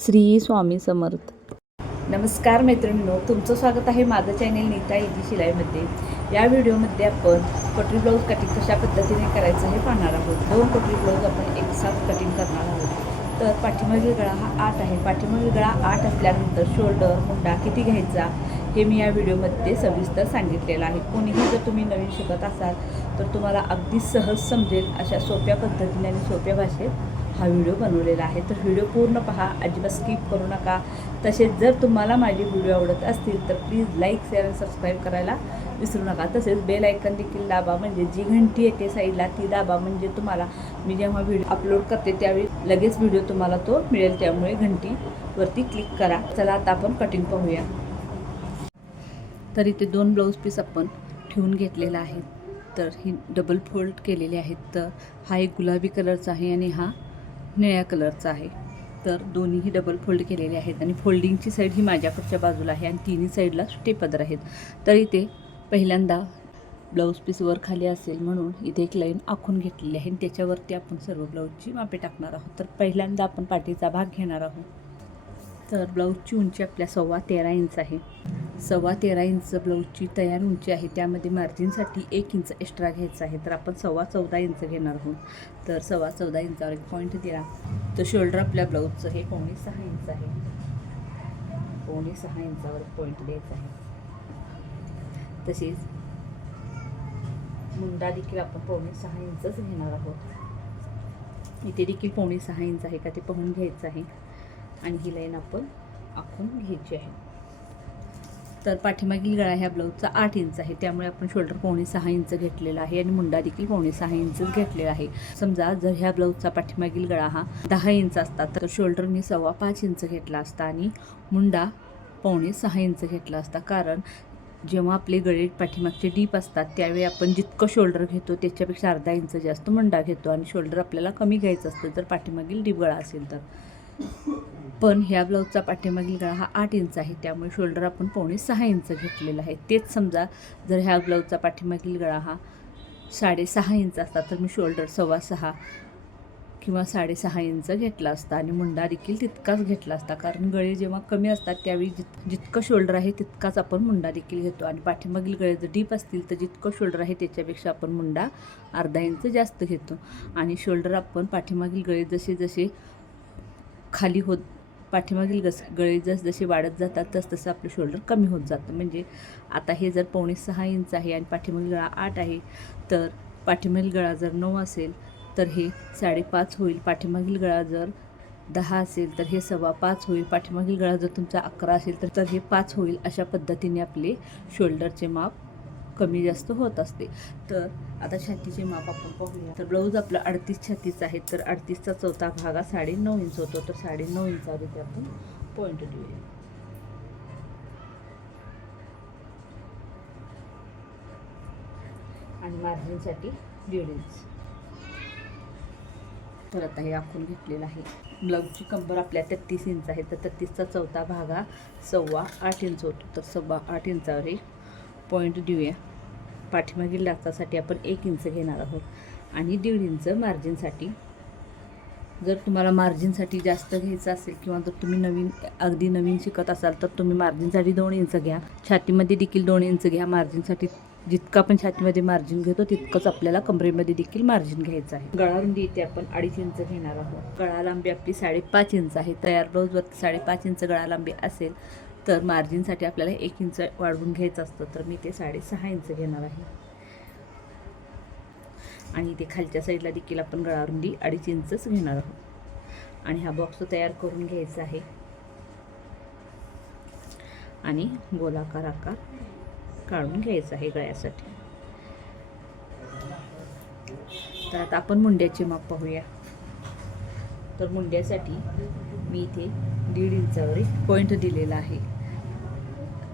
श्री स्वामी समर्थ. नमस्कार मैत्रिणींनो तुमचं स्वागत आहे माझं चॅनेल नीता इजी शिलाईमध्ये. या व्हिडिओमध्ये आपण पटरी ब्लाऊज कटिंग कशा पद्धतीने करायचं हे पाहणार आहोत. दोन पटरी ब्लाऊज आपण एक साथ कटिंग करणार आहोत. तर पाठीमागील गळा हा आठ आहे. पाठीमागील गळा आठ असल्यानंतर शोल्डर मुंडा किती घ्यायचा हे मी या व्हिडिओमध्ये सविस्तर सांगितलेलं आहे. कोणीही जर तुम्ही नवीन शिकत असाल तर तुम्हाला अगदी सहज समजेल अशा सोप्या पद्धतीने आणि सोप्या भाषेत हा व्हिडिओ बनवलेला आहे. तर व्हिडिओ पूर्ण पहा अजिबात स्किप करू नका. तसेच जर तुम्हाला माझे व्हिडिओ आवडत असतील तर प्लीज लाईक शेअर आणि सबस्क्राईब करायला विसरू नका. तसेच बेल आयकन देखील दाबा म्हणजे जी घंटी येते साईडला ती दाबा म्हणजे तुम्हाला मी जेव्हा व्हिडिओ अपलोड करते त्यावेळी लगेच व्हिडिओ तुम्हाला तो मिळेल. त्यामुळे घंटीवरती क्लिक करा. चला आता आपण कटिंग पाहूया. तर इथे दोन ब्लाऊज पीस आपण ठेवून घेतलेला आहे. तर ही डबल फोल्ड केलेले आहेत. तर हा एक गुलाबी कलरचा आहे आणि हा निळ्या कलरचा आहे. तर दोन्हीही डबल फोल्ड केलेले आहेत आणि फोल्डिंगची साईड ही माझ्याकडच्या बाजूला आहे आणि तिन्ही साईडला स्टेपदर आहेत. तर इथे पहिल्यांदा ब्लाऊज पीस वर खाली असेल म्हणून इथे एक लाईन आखून घेतलेली आहे आणि त्याच्यावरती आपण सर्व ब्लाऊजची मापे टाकणार आहोत. तर पहिल्यांदा आपण पाठीचा भाग घेणार आहोत. तर ब्लाऊजची उंची आपल्या सव्वा तेरा इंच आहे. सव्वा तेरा इंच ब्लाऊजची तयार उंची आहे. त्यामध्ये मार्जिनसाठी एक इंच एक्स्ट्रा घ्यायचा आहे. तर आपण सव्वा चौदा इंच घेणार आहोत. तर सव्वा चौदा इंचावर एक पॉईंट दिला. तर शोल्डर आपल्या ब्लाऊजचं हे पावणे सहा इंच आहे. पावणे सहा इंचावर पॉईंट द्यायचा आहे. तसेच मुंडा देखील आपण पावणे सहा इंचच घेणार आहोत. इथे देखील पावणे सहा इंच आहे का ते पाहून घ्यायचं आहे. आणि ही लाईन आपण आखून घ्यायची आहे. तर पाठीमागील गळा ह्या ब्लाऊजचा आठ इंच आहे. त्यामुळे आपण शोल्डर पावणे सहा इंच घेतलेला आहे आणि मुंडा देखील पावणे सहा इंचच घेतलेला आहे. समजा जर ह्या ब्लाऊजचा पाठीमागील गळा हा दहा इंच असता तर शोल्डर मी सव्वा पाच इंच घेतला असता आणि मुंडा पावणे सहा इंच घेतला असता. कारण जेव्हा आपले गळे पाठीमागचे डीप असतात त्यावेळी आपण जितकं शोल्डर घेतो त्याच्यापेक्षा अर्धा इंच जास्त मुंडा घेतो आणि शोल्डर आपल्याला कमी घ्यायचं असतं जर पाठीमागील डीप गळा असेल तर. पण ह्या ब्लाऊजचा पाठीमागील गळा हा आठ इंच आहे. त्यामुळे शोल्डर आपण पावणे सहा इंच घेतलेला आहे. तेच समजा जर ह्या ब्लाऊजचा पाठीमागील गळा हा साडेसहा इंच असता तर मी शोल्डर सव्वा सहा किंवा साडेसहा इंच घेतला असता आणि मुंडा देखील तितकाच घेतला असता. कारण गळे जेव्हा कमी असतात त्यावेळी जित जितकं शोल्डर आहे तितकाच आपण मुंडा देखील घेतो. आणि पाठीमागील गळे जर डीप असतील तर जितकं शोल्डर आहे त्याच्यापेक्षा आपण मुंडा अर्धा इंच जास्त घेतो. आणि शोल्डर आपण पाठीमागील गळे जसे जसे खाली होत पाठीमागील गस गळे जस जसे वाढत जातात तस तसं आपलं शोल्डर कमी होत जातं. म्हणजे आता हे जर पावणे सहा इंच आहे आणि पाठीमागील गळा आठ आहे तर पाठीमागील गळा जर नऊ असेल तर हे साडेपाच होईल. पाठीमागील गळा जर दहा असेल तर हे सव्वा पाच होईल. पाठीमागील गळा जर तुमचा अकरा असेल तर तर हे पाच होईल अशा पद्धतीने आपले शोल्डरचे माप कमी जास्त होत असते. तर आता छातीचे माप आपण पाहूया. तर ब्लाऊज आपला अडतीस छातीचं आहे. तर अडतीसचा चौथा भाग हा साडे नऊ इंच होतो. तर साडे नऊ इंचावर आपण पॉईंट देऊया आणि मार्जिनसाठी दीड इंच. तर आता हे आखून घेतलेलं आहे. ब्लाऊजची कंबर आपल्या तेहतीस इंच आहे. तर तेहतीसचा चौथा भाग हा सव्वा आठ इंच होतो. तर सव्वा आठ इंचावर एक पॉईंट देऊया. पाठीमागील लाचासाठी आपण एक इंच घेणार आहोत. आणि दीड इंच मार्जिनसाठी. जर तुम्हाला मार्जिनसाठी जास्त घ्यायचं असेल किंवा जर तुम्ही नवीन अगदी नवीन शिकत असाल तर तुम्ही मार्जिनसाठी दोन इंच घ्या. छातीमध्ये देखील दोन इंच घ्या. मार्जिनसाठी जितकं आपण छातीमध्ये मार्जिन घेतो तितकंच आपल्याला कमरेमध्ये देखील मार्जिन घ्यायचं आहे. गळारुंदी इथे आपण अडीच इंच घेणार आहोत. गळा लांबी आपली साडेपाच इंच आहे. तयार ब्लाऊजवर साडेपाच इंच गळा लांबी असेल तर मार्जिनसाठी आपल्याला एक इंच वाढवून घ्यायचं असतं तर मी ते साडेसहा इंच घेणार आहे. आणि इथे खालच्या साईडला देखील आपण गळारुंदी अडीच इंचच घेणार आहोत. आणि हा बॉक्स तयार करून घ्यायचा आहे. आणि गोलाकार आकार काढून घ्यायचा आहे गळ्यासाठी. तर आता आपण मुंड्याचे माप पाहूया. तर मुंड्यासाठी मी इथे दीड इंचावर एक पॉईंट दिलेला आहे.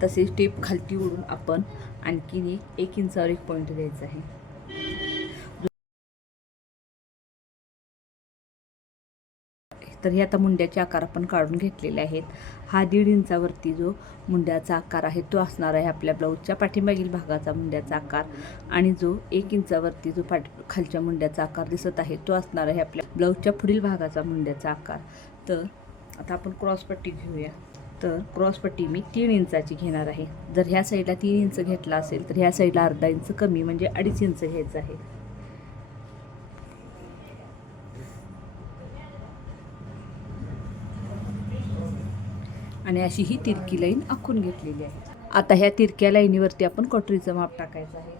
तसेच टेप खालती ओढून आपण आणखीन एक एक इंचावर एक पॉईंट द्यायचा आहे. तर हे आता मुंड्याचे आकार आपण काढून घेतलेले आहेत. हा दीड इंचावरती जो मुंड्याचा आकार आहे तो असणार आहे आपल्या ब्लाऊजच्या पाठीमागील भागाचा मुंड्याचा आकार. आणि जो एक इंचावरती जो पाठ खालच्या मुंड्याचा आकार दिसत आहे तो असणार आहे आपल्या ब्लाऊजच्या पुढील भागाचा मुंड्याचा आकार. तर आता आपण क्रॉसपट्टी घेऊया. तर क्रॉसपट्टी मी तीन इंचाची घेणार आहे. जर ह्या साईडला तीन इंच घेतला असेल तर ह्या साईडला अर्धा इंच कमी म्हणजे अडीच इंच घ्यायचं आहे. आणि अशी ही तिरकी लाईन आखून घेतलेली आहे. आता ह्या तिरक्या लाईनीवरती आपण कटोरीचं माप टाकायचं आहे.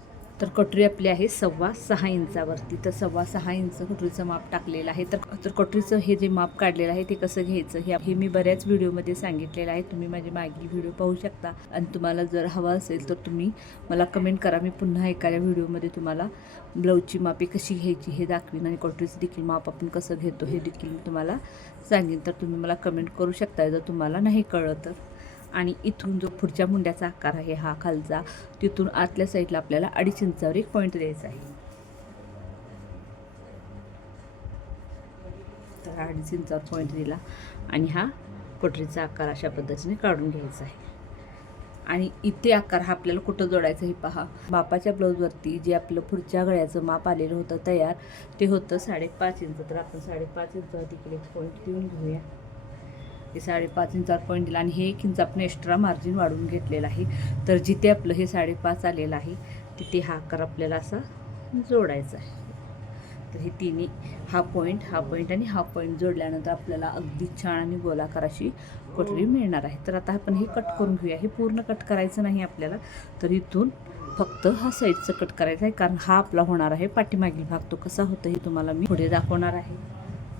तर कटोरी आपली आहे सव्वा सहा इंचावरती. तर सव्वा सहा इंच कटोरीचं माप टाकलेलं आहे. तर तर कटोरीचं हे जे माप काढलेलं आहे ते कसं घ्यायचं हे हे मी बऱ्याच व्हिडिओमध्ये सांगितलेलं आहे. तुम्ही माझी मागील व्हिडिओ पाहू शकता. आणि तुम्हाला जर हवं असेल तर तुम्ही मला कमेंट करा. मी पुन्हा एखाद्या व्हिडिओमध्ये तुम्हाला ब्लाऊजची मापे कशी घ्यायची हे दाखवीन आणि कटोरीचं देखील माप आपण कसं घेतो हे देखील मी तुम्हाला सांगेन. तर तुम्ही मला कमेंट करू शकता जर तुम्हाला नाही कळलं तर. आणि इथून जो पुढच्या मुंड्याचा आकार आहे हा खालचा तिथून आतल्या साईडला आपल्याला अडीच इंचावर एक पॉईंट द्यायचा आहे. तर अडीच इंचावर पॉईंट दिला आणि हा कटोरीचा आकार अशा पद्धतीने काढून घ्यायचा आहे. आणि इथे आकार हा आपल्याला कुठं जोडायचं हे पहा. बापाच्या ब्लाऊजवरती जे आपलं पुढच्या गळ्याचं माप आलेलं होतं तयार ते होतं साडेपाच इंच. तर आपण साडेपाच इंचावर तिकडे एक पॉईंट देऊन घेऊया. हे साडेपाच इंचावर पॉईंट दिला आणि हे एक इंच आपण एक्स्ट्रा मार्जिन वाढवून घेतलेलं आहे. तर जिथे आपलं हे साडेपाच आलेलं आहे तिथे हा आकार आपल्याला असा जोडायचा आहे. तर हे तिन्ही हा पॉईंट हा पॉईंट आणि हा पॉईंट जोडल्यानंतर आपल्याला अगदी छान आणि गोलाकार अशी कटोरी मिळणार आहे. तर आता आपण हे कट करून घेऊया. हे पूर्ण कट करायचं नाही आपल्याला. तर इथून फक्त हा साईडचं कट करायचं आहे. कारण हा आपला होणार आहे पाठीमागील भाग. तो कसा होतो हे तुम्हाला मी पुढे दाखवणार आहे.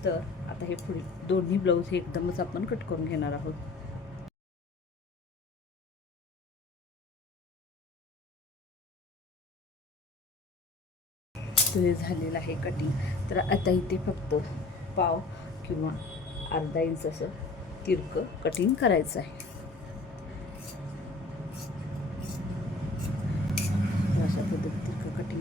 तर आता हे पुढे दोन्ही ब्लाऊज हे एकदमच आपण कट करून घेणार आहोत. हे झालेलं आहे कटिंग तर आता इथे फक्त पाव किंवा अर्धा इंच असं तिरकं कटिंग करायचं आहे. अशा पद्धतीत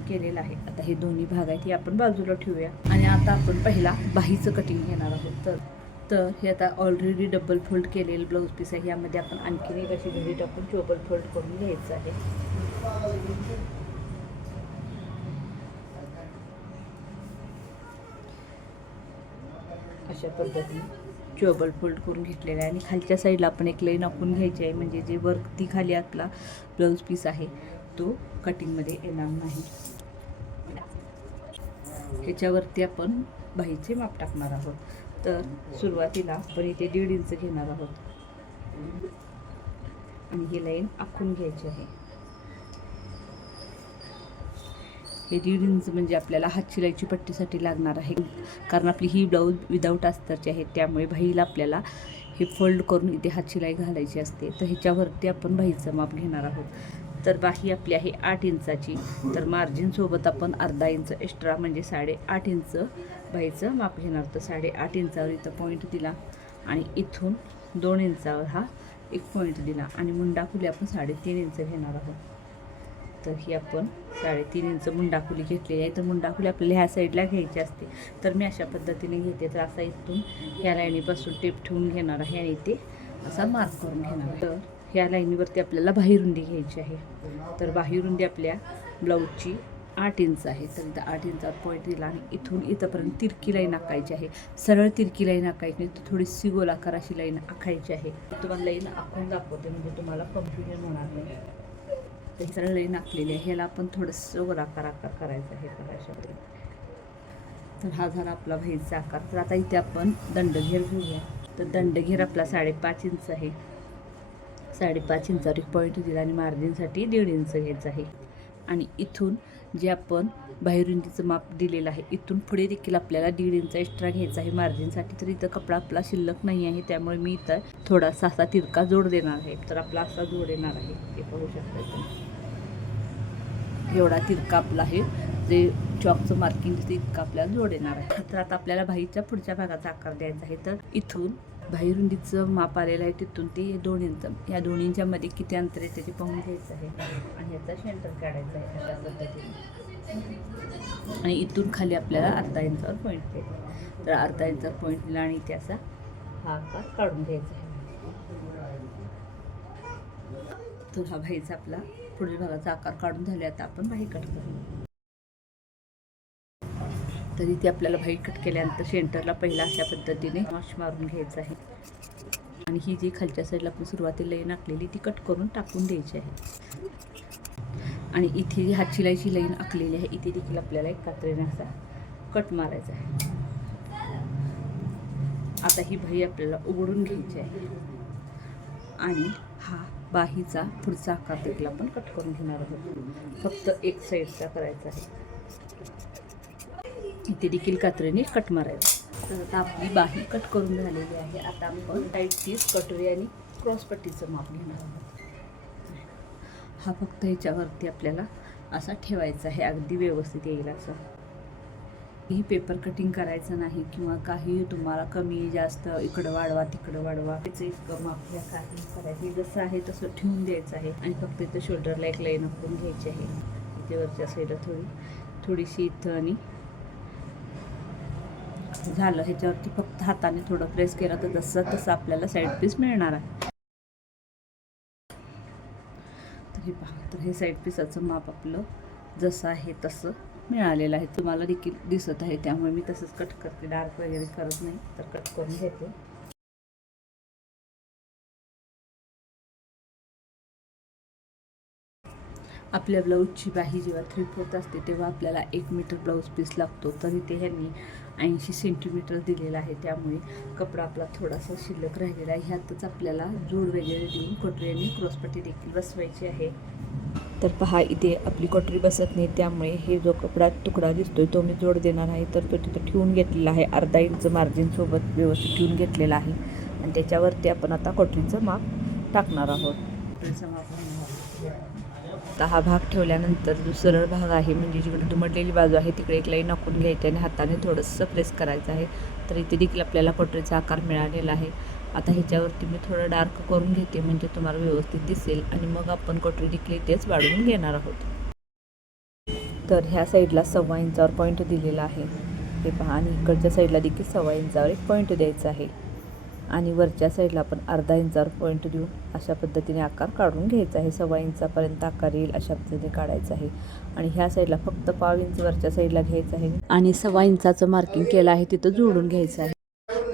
केलेलं आहे. आता हे दोन्ही भाग आहेत हे आपण बाजूला ठेवूया. आणि आता आपण पहिला बाहीचं कटिंग घेणार आहोत. तर तर हे आता ऑलरेडी डबल फोल्ड केलेलं ब्लाऊज पीस आहे. यामध्ये आपण आणखीन एक अशी घडी टाकून डबल फोल्ड करून घ्यायचं आहे. अशा पद्धतीने चोबल फोल्ड करून घेतलेला आहे. आणि खालच्या साईडला आपण एक लाईन आखून घ्यायची आहे. म्हणजे जे वरती खाली आपला ब्लाऊज पीस आहे तो कटिंगमध्ये येणार नाही. ह्याच्यावरती आपण बाहीचे माप टाकणार आहोत. तर सुरुवातीला आपण इथे दीड इंच घेणार आहोत. आणि ही लाईन आखून घ्यायची आहे. हे दीड इंच म्हणजे आपल्याला हात शिलाईची पट्टीसाठी लागणार आहे. कारण आपली ही ब्लाऊज विदाऊट अस्तरची आहे त्यामुळे बाहीला आपल्याला हे फोल्ड करून इथे हात शिलाई घालायची असते. तर ह्याच्यावरती आपण बाहीचं माप घेणार आहोत. तर बाही आपली आहे आठ इंचाची. तर मार्जिनसोबत आपण अर्धा इंच एक्स्ट्रा म्हणजे साडेआठ इंच बाईचं माप घेणार. तर साडेआठ इंचावर इथं पॉईंट दिला आणि इथून दोन इंचावर हा एक पॉईंट दिला. आणि मुंडाखुली आपण साडेतीन इंच घेणार आहोत. तर ही आपण साडेतीन इंच मुंडाखुली घेतलेली आहे. तर मुंडाखुली आपल्याला ह्या साईडला घ्यायची असते. तर मी अशा पद्धतीने घेते. तर असा इथून ह्या लाईनीपासून टेप ठेवून घेणार आहे आणि इथे असा मार्क करून घेणार तर ह्या लाईनीवरती आपल्याला बाहीरुंदी घ्यायची आहे. तर बाहीरुंदी आपल्या ब्लाऊजची आठ इंच आहे. तर इथं आठ इंचात पॉईंट दिला आणि इथून इथंपर्यंत तिरकी लाईन आखायची आहे. सरळ तिरकी लाईन आखायची नाही तर थोडीशी गोलाकार अशी लाईन आखायची आहे. तुम्हाला लाईन आखून दाखवते म्हणजे तुम्हाला कन्फ्युजन होणार नाही. तर ही सरळ लाईन आखलेली आहे. ह्याला आपण थोडंसं गोलाकार आकार करायचा आहे. बघा तर हा झाला आपला भाईचा आकार. तर आता इथे आपण दंडघेर घेऊया. तर दंडघेर आपला साडेपाच इंच आहे. साडेपाच इंचावर एक पॉईंट दिला आणि मार्जिनसाठी दीड इंच घ्यायचं आहे. आणि इथून जे आपण बाहेरुंदीचं माप दिलेलं आहे इथून पुढे देखील आपल्याला दीड इंच एक्स्ट्रा घ्यायचा आहे. मार्जिनसाठी तर इथं कपडा आपला शिल्लक नाही आहे त्यामुळे मी इथं थोडासा असा तिरका जोड देणार आहे. तर आपला असा जोड येणार आहे. हे पाहू शकता एवढा तिरका आपला आहे. जे चॉकचं मार्किंग दिसतं इतकं आपल्याला जोड येणार आहे. तर आता आपल्याला बाईच्या पुढच्या भागाचा आकार द्यायचा आहे. तर इथून बाहेरुंदीचं माप आलेलं आहे तिथून ते दोन्हींचं. या दोन्हींच्या मध्ये किती अंतर आहे त्याची पाहून घ्यायचं आहे. आणि ह्याचा सेंटर काढायचा आहे अशा पद्धतीने. आणि इथून खाली आपल्याला अर्धा इंचावर पॉईंट घ्यायचा तर अर्धा इंचावर पॉईंट दिला आणि इथे असा हा आकार काढून घ्यायचा आहे. तर हा भाईचा आपला पुढील भागाचा आकार काढून झाले आता आपण बाही कट करू. तर इथे आपल्याला बाही कट केल्यानंतर सेंटरला पहिला अशा पद्धतीने वॉश मारून घ्यायचं आहे. आणि ही जी खालच्या साईडला आपण सुरुवातीला लाईन आखलेली ती कट करून टाकून द्यायची आहे. आणि इथे जी हात शिलाईची लाईन आखलेली आहे इथे देखील आपल्याला एक कात्रीने असा कट मारायचा आहे. आता ही बाही आपल्याला उघडून घ्यायची आहे. आणि हा बाहीचा पुढचा आकार देखील आपण कट करून घेणार आहोत. फक्त एक साईडचा करायचा आहे. इथे देखील कात्रीने कट मारायचं तर आता आपली बाही कट करून झालेली आहे. आता आपण टाईट पीस कटोरी आणि क्रॉसपट्टीचं माप घेणार आहोत. हा फक्त ह्याच्यावरती आपल्याला असा ठेवायचा आहे. अगदी व्यवस्थित येईल असं. ही पेपर कटिंग करायचं नाही किंवा काही तुम्हाला कमी जास्त इकडं वाढवा तिकडं वाढवा. त्याचं इतकं माप काही करायची. जसं आहे तसं ठेवून द्यायचं आहे. आणि फक्त इथं शोल्डरला एक लाईन आपण घ्यायची आहे. इथे वरच्या साईडला थोडी थोडीशी इथं आणि झालं ह्याच्यावरती फक्त हाताने थोडं प्रेस केलं तर जसं तसं आपल्याला साईड पीस मिळणार आहे. तर हे पहा तर हे साईड पीसाचं माप आपलं जसं आहे तसं मिळालेलं आहे. तुम्हाला देखील दिसत आहे त्यामुळे मी तसंच कट करते. डार्क वगैरे करत नाही तर कट करून घेते. आपल्या ब्लाऊजची बाही जेव्हा थ्री फोर्थ असते तेव्हा आपल्याला एक मीटर ब्लाऊज पीस लागतो. तरी ते ह्यांनी ऐंशी सेंटीमीटर दिलेला आहे. त्यामुळे कपडा आपला थोडासा शिल्लक राहिलेला आहे. ह्यातच आपल्याला जोड वगैरे देऊन कटोरी आणि क्रॉसपट्टी देखील बसवायची आहे. तर पहा इथे आपली कटोरी बसत नाही. त्यामुळे हे जो कपडा तुकडा दिसतोय तो मी जोड देणार आहे. तर तो तिथं ठेवून घेतलेला आहे. अर्धा इंच मार्जिनसोबत व्यवस्थित ठेवून घेतलेला आहे. आणि त्याच्यावरती आपण आता कटोरीचं माप टाकणार आहोत. कटोरीचं माप आता हा भाग ठेवल्यानंतर जो सरळ भाग आहे. म्हणजे जिकडे दुमडलेली बाजू आहे तिकडे एक लाईन आखून घ्यायची आणि हाताने थोडंसं प्रेस करायचं आहे. तर इथे देखील आपल्याला पटरीचा आकार मिळालेला आहे. आता ह्याच्यावरती मी थोडं डार्क करून घेते म्हणजे तुम्हाला व्यवस्थित दिसेल. आणि मग आपण कटोरी देखील इथेच वाढवून घेणार आहोत. तर ह्या साईडला सव्वा इंचावर पॉईंट दिलेला आहे. हे पहा आणि इकडच्या साईडला देखील सव्वा इंचावर एक पॉईंट द्यायचा आहे. आणि वरच्या साईडला आपण अर्धा इंचावर पॉईंट देऊन अशा पद्धतीने आकार काढून घ्यायचा आहे. सव्वा इंचापर्यंत आकार येईल अशा पद्धतीने काढायचा आहे. आणि ह्या साईडला फक्त पाव इंच वरच्या साईडला घ्यायचं आहे. आणि सव्वा इंचाचं मार्किंग केलं आहे तिथं जोडून घ्यायचं आहे.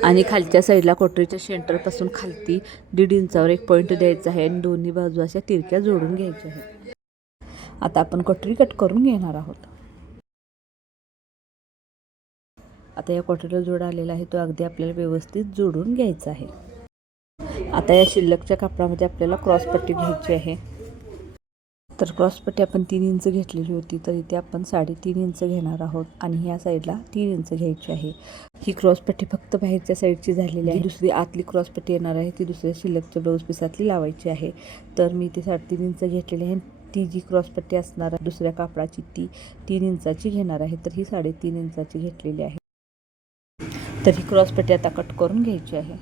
आणि खालच्या साईडला कोटरीच्या सेंटरपासून खालती दीड इंचावर एक पॉईंट द्यायचा आहे. आणि दोन्ही बाजू अशा तिरक्या जोडून घ्यायच्या आहेत. आता आपण कोटरी कट करून घेणार आहोत. आता या कटोरीला जोड आलेला आहे तो अगदी आपल्याला व्यवस्थित जोडून घ्यायचा आहे. आता या शिल्लकच्या कापडामध्ये आपल्याला क्रॉसपट्टी घ्यायची आहे. तर क्रॉसपट्टी आपण तीन इंच घेतलेली होती तर इथे आपण साडेतीन इंच घेणार आहोत आणि ह्या साईडला तीन इंच घ्यायची आहे. ही क्रॉसपट्टी फक्त बाहेरच्या साईडची झालेली आहे. दुसरी आतली क्रॉसपट्टी येणार आहे ती दुसऱ्या शिल्लकच्या ब्लाऊज पिसातली लावायची आहे. तर मी इथे साडेतीन इंच घेतलेली आहे ती जी क्रॉसपट्टी असणार आहे दुसऱ्या कापडाची ती तीन इंचाची घेणार आहे. तर ही साडेतीन इंचाची घेतलेली आहे. तर ही पेटी आता कट करून घ्यायची आहे.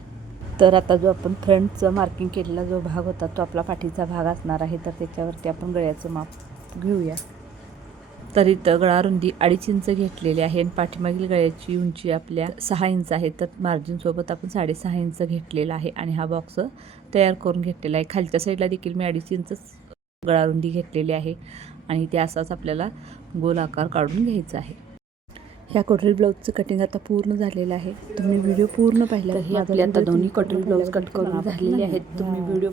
तर आता जो आपण फ्रंटचं मार्किंग केलेला जो भाग होता तो आपला पाठीचा भाग असणार आहे. तर त्याच्यावरती आपण गळ्याचं माप घेऊया. तर इथं गळा रुंदी अडीच इंच घेतलेली आहे आणि पाठीमागील गळ्याची उंची आपल्या सहा इंच आहे. तर मार्जिनसोबत आपण साडेसहा इंच घेतलेला आहे आणि हा बॉक्स तयार करून घेतलेला आहे. खालच्या साईडला देखील मी अडीच इंच गळारुंदी घेतलेली आहे आणि ते असाच आपल्याला गोल आकार काढून घ्यायचा आहे. ह्या कटोरी ब्लाऊजचं कटिंग आता पूर्ण झालेलं आहे. तुम्ही व्हिडिओ पूर्ण पाहिला ही आपली आता दोन्ही कटोरी ब्लाऊज कट करून झालेले आहेत. तुम्ही व्हिडिओ